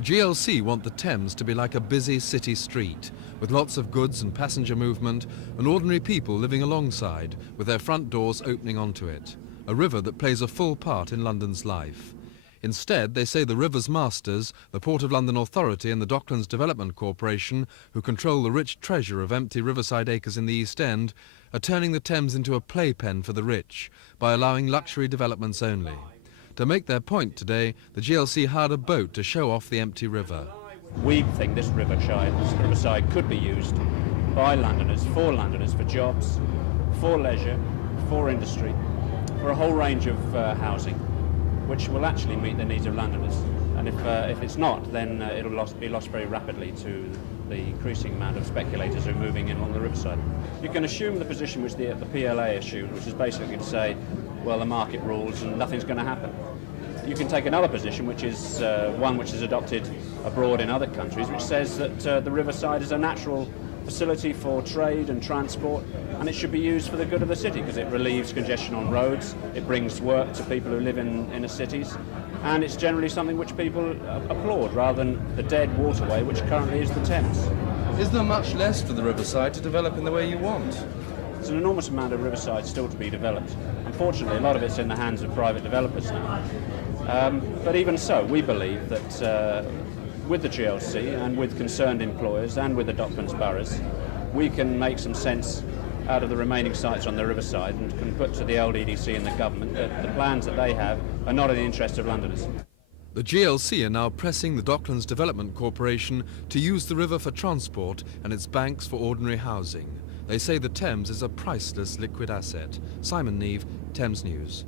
The GLC want the Thames to be like a busy city street, with lots of goods and passenger movement and ordinary people living alongside, with their front doors opening onto it. A river that plays a full part in London's life. Instead, they say the river's masters, the Port of London Authority and the Docklands Development Corporation, who control the rich treasure of empty riverside acres in the East End, are turning the Thames into a playpen for the rich by allowing luxury developments only. To make their point today, the GLC hired a boat to show off the empty river. We think this riverside could be used by Londoners, for jobs, for leisure, for industry, for a whole range of housing, which will actually meet the needs of Londoners. And if it's not, then it'll be lost very rapidly to the increasing amount of speculators who are moving in along the riverside. You can assume the position which the PLA assumed, which is basically to say, well, the market rules and nothing's going to happen. You can take another position, which is one which is adopted abroad in other countries, which says that the riverside is a natural facility for trade and transport, and it should be used for the good of the city because it relieves congestion on roads, it brings work to people who live in inner cities, and it's generally something which people applaud rather than the dead waterway which currently is the Thames. Is there much less for the riverside to develop in the way you want? There's an enormous amount of riverside still to be developed. Unfortunately, a lot of it's in the hands of private developers now. But even so, we believe that with the GLC and with concerned employers and with the Docklands boroughs, we can make some sense out of the remaining sites on the riverside and can put to the old EDC and the government that the plans that they have are not in the interest of Londoners. The GLC are now pressing the Docklands Development Corporation to use the river for transport and its banks for ordinary housing. They say the Thames is a priceless liquid asset. Simon Neve, Thames News.